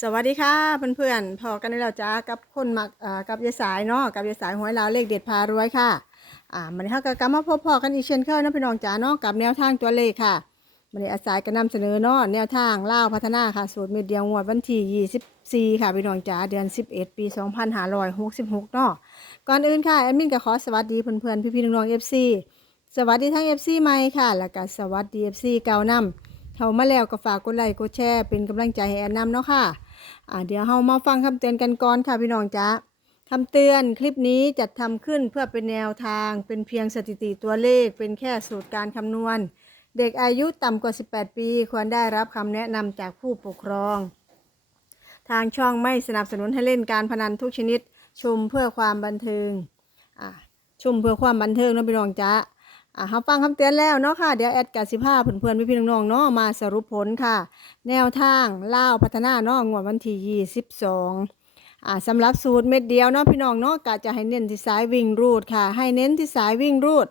สวัสดีค่ะเพื่อนๆพอกันแล้วจ้ากับคนมักกับยายสายเนาะกับยายสายหวยลาวเลขเด็ดพารวยค่ะอ่ามันนี้เฮาก็กลับมาพบพอกันอีกเช่นเคยนะพี่น้องจ๋าเนาะกับแนวทางตัวเลขค่ะมันนี้อาศัยก็นนำเสนอเนาะแนวทางล่าวพัฒนาค่ะสูตรเม็ดเดียวงวดวันที่24 ค่ะพี่น้องจ๋าเดือน 11 ปี 2566เนาะก่อนอื่นค่ะแอดมินก็ขอสวัสดีเพื่อนๆพี่ๆน้องๆ FC สวัสดีทั้ง FC ใหม่ค่ะ แล้วก็สวัสดี FC เก่านำเข้ามาแล้วก็ฝากกดไลค์กดแชร์เป็นกำลังใจให้แอนนำเนาะค่ะ อ่าเดี๋ยวเรามาฟังคำเตือนกันก่อนค่ะพี่น้องจ๊ะคำเตือนคลิปนี้จัดทำขึ้นเพื่อเป็นแนวทางเป็นเพียงสถิติตัวเลข เป็นแค่สูตรการคำนวณ เด็กอายุต่ำกว่า 18 ปี ควรได้รับคำแนะนำจากผู้ปกครอง ทางช่องไม่สนับสนุนให้เล่นการพนันทุกชนิด ชมเพื่อความบันเทิงอ่าชมเพื่อความบันเทิงนะพี่น้องจ๊ะ อ่าเราฟังคำเตือนแล้วเนาะค่ะ เดี๋ยวแอดกับสิพาเพื่อนๆพี่ๆน้องๆเนาะมาสรุปผลค่ะ แนวทางเล่าพัฒนาเนาะงวดวันที่22อ่าสำหรับสูตรเม็ดเดียวเนาะพี่น้องเนาะกะจะให้เน้นที่สายวิ่งรูดค่ะ ให้เน้นที่สายวิ่งรูด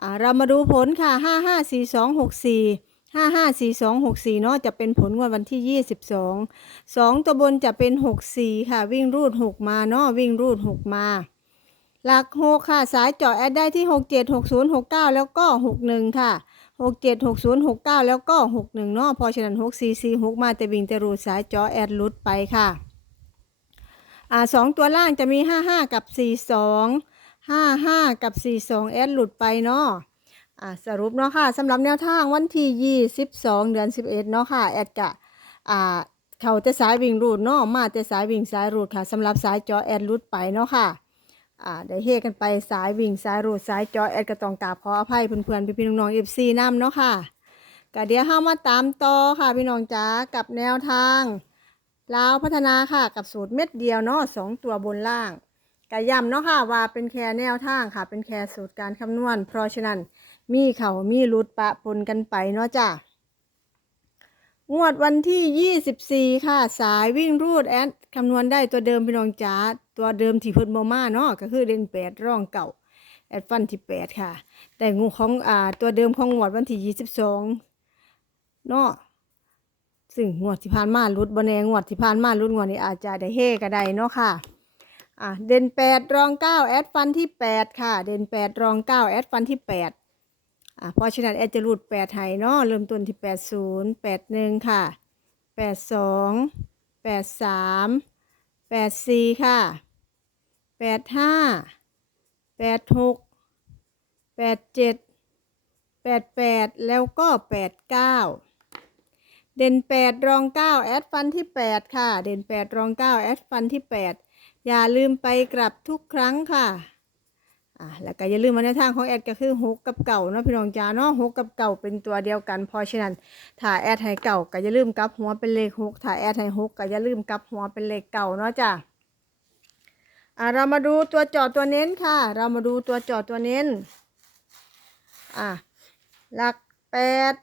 อ่าเรามาดูผลค่ะ554264 554264เนาะจะเป็นผลงวดวันที่22 2ตัวบนจะเป็น64ค่ะ วิ่งรูด6มาเนาะวิ่งรูด6มา หลัก6ค่ะ สายเจาะแอดได้ที่676069แล้วก็61ค่ะหกเจ็ดหกศูนย์หกเก้าแล้วก็หกหนึ่งเนาะพราะฉะนั้นหกสี่สี่หกมาแต่วิ่งแต่รูดสายจอแอดลุดไปค่ะอ่าสองตัวล่างจะมีห้าห้ากับสี่สองห้าห้ากับสี่สองแอดหลุดไปเนาะอ่าสรุปเนาะค่ะสำหรับแนวทางวันที่ยี่สิบสองเดือนสิบเอ็ดเนาะค่ะแอดกะอ่าเขาแต่สายวิ่งรูดเนาะมาแต่สายวิ่งสายรูดค่ะสำหรับสายจอแอดลุดไปเนาะค่ะ อ่าได้เฮกันไปสายวิ่งสายรูดสายจอแอดก็ต้องกราบขออภัยเพื่อนๆพี่ๆน้องๆเอฟซีน้ำเนาะค่ะก็เดี๋ยวเข้ามาตามต่อค่ะพี่น้องจ๋ากับแนวทางลาวพัฒนาค่ะกับสูตรเม็ดเดียวเนาะสองตัวบนล่างก็ย้ำเนาะค่ะว่าเป็นแค่แนวทางค่ะ เป็นแค่สูตรการคำนวณ เพราะฉะนั้นมีเขามีรุดปะปนกันไปเนาะจ้ะ งวดวันที่ 24 ค่ะ สายวิ่งรูดแอดคำนวณได้ตัวเดิมพี่น้องจ๋าตัวเดิมที่เพิ่นบ่มาเนาะก็คือเด่น8ร่องเก่าแอดฟันที่ 8 ค่ะ แต่งูของอ่าตัวเดิมของงวดวันที่ 22เนาะซึ่งงวดที่ผ่านมารุดบ่แน่งวดที่ผ่านมารุดงวดนี้อาจจะได้เฮก็ได้เนาะค่ะอ่าเด่น8รอง9แอดฟันที่ 8 ค่ะ เด่น8รอง9แอดฟันที่ 8 อ่าเพราะฉะนั้นแอดจะรูดแปดไห้เนาะเริ่มต้นที่แปดศูนย์แปดหนึ่งค่ะแปดสองแปดสามแปดสี่ค่ะแปดห้าแปดหกแปดเจ็ดแปดแปดแล้วก็แปดเก้าเด่นแปดรองเก้าแอดฟันที่แปดค่ะ เด่นแปดรองเก้าแอดฟันที่แปดอย่าลืมไปกลับทุกครั้งค่ะ อ่าแล้วก็อย่าลืมมาในทางของแอดก็คือหกกับเก่าเนาะพี่น้องจ้าเนาะหกกับเก่าเป็นตัวเดียวกัน เพราะฉะนั้นถ้าแอดให้เก่าก็อย่าลืมกลับหัวเป็นเลขหกถ้าแอดให้หกก็อย่าลืมกลับหัวเป็นเลขเก่าเนาะจ้าอ่าเรามาดูตัวจอตัวเน้นค่ะ เรามาดูตัวจอตัวเน้นอ่าหลักแปด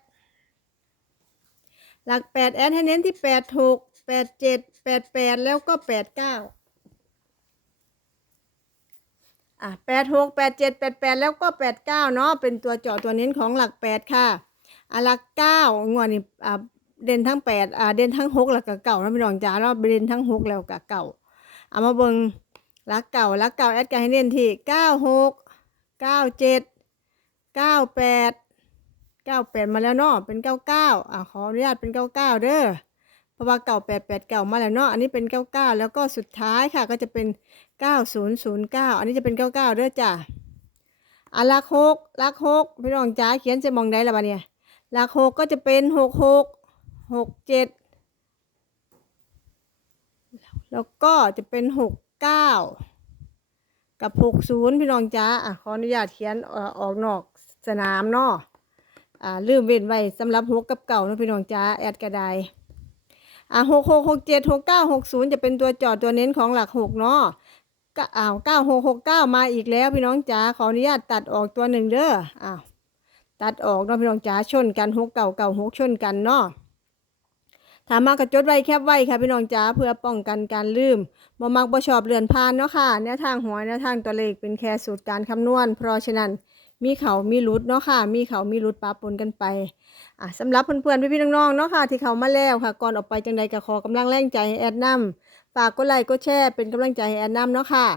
หลักแปดแอดให้เน้นที่แปดหกแปดเจ็ดแปดแปดแล้วก็แปดเก้า อะแปดหกแปดเจ็ดแปดแปดแล้วก็แปดเก้าเนาะเป็นตัวเจาะตัวเน้นของหลักแปดค่ะอะหลักเก้างวดนี้อะเด่นทั้งแปดอะเด่นทั้งหกแล้วก็เก่านะพี่น้องจ๋าเนาเด่นทั้งหกแล้วก็เก่าเอามาเบิ่งหลักเก่าหลักเก่าแอดกันให้เน้นที่เก้าหกเก้าเจ็ดเก้าแปดเก้าแปดมาแล้วเนาะเป็นเก้าเก้าอะขออนุญาตเป็นเก้าเก้าเด้อ เพราะว่าเก่าแปดแปดเก่ามาแล้วเนาะอันนี้เป็นเก้าเก้าแล้วก็สุดท้ายค่ะก็จะเป็น9009อันนี้จะเป็น99เด้อจ้ะอะลักหกลักหกพี่น้องจ๋าเขียนจะมองได้ละบ้าเนี่ยลักหกก็จะเป็น66 67แล้วก็จะเป็น69กับ60พี่น้องจ๋าอะขออนุญาตเขียนอออกนอกสนามเนาะอ่าลืมเว้นไว้สำหรับหกกับเก่านะพี่น้องจ๋าแอดกระได อะหกหกหกเจ็ดหกเก้าหกศูนย์จะเป็นตัวจอดตัวเน้นของหลักหกเนาะก็อ้าวเก้าหกหกเก้ามาอีกแล้วพี่น้องจ๋าขออนุญาตตัดออกตัวหนึ่งเด้ออ้าวตัดออกเนาะพี่น้องจ๋าชนกันหกเก่าเก่าหกชนกันเนาะถามมากระจดไว้แคบไว้ค่ะพี่น้องจ๋าเพื่อป้องกันการลืมบ่มักบ่ชอบเลือนพานเนาะค่ะแนวทางหัวแนวทางตัวเลขเป็นแค่สูตรการคำนวณ เพราะฉะนั้น มีเขามีรุดเนาะค่ะ มีเขามีรุดปะปนกันไปอะสำหรับเพื่อนๆพี่ๆน้องๆเนาะค่ะ ที่เขามาแล้วค่ะ ก่อนออกไปจังใดก็ขอกำลังแรงใจให้แอดนำฝากกดไลค์กดแชร์เป็นกำลังใจให้แอดนำเนาะค่ะ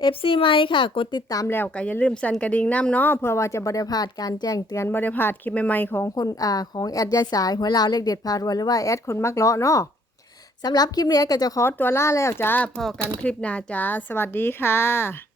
FC ใหม่ค่ะ กดติดตามแล้วก็อย่าลืมสั่นกระดิ่งน้ำเนาะเพื่อว่าจะบ่ได้พลาดการแจ้งเตือนบ่ได้พลาดคลิปใหม่ๆของคนอ่าของแอดยายสายหัวลาวเลขเด็ดพารวยหรือว่าแอดคนมักเลาะเนาะสำหรับคลิปนี้ก็จะขอตัวลาแล้วจ้าพอกันคลิปหน้าจ้า สวัสดีค่ะ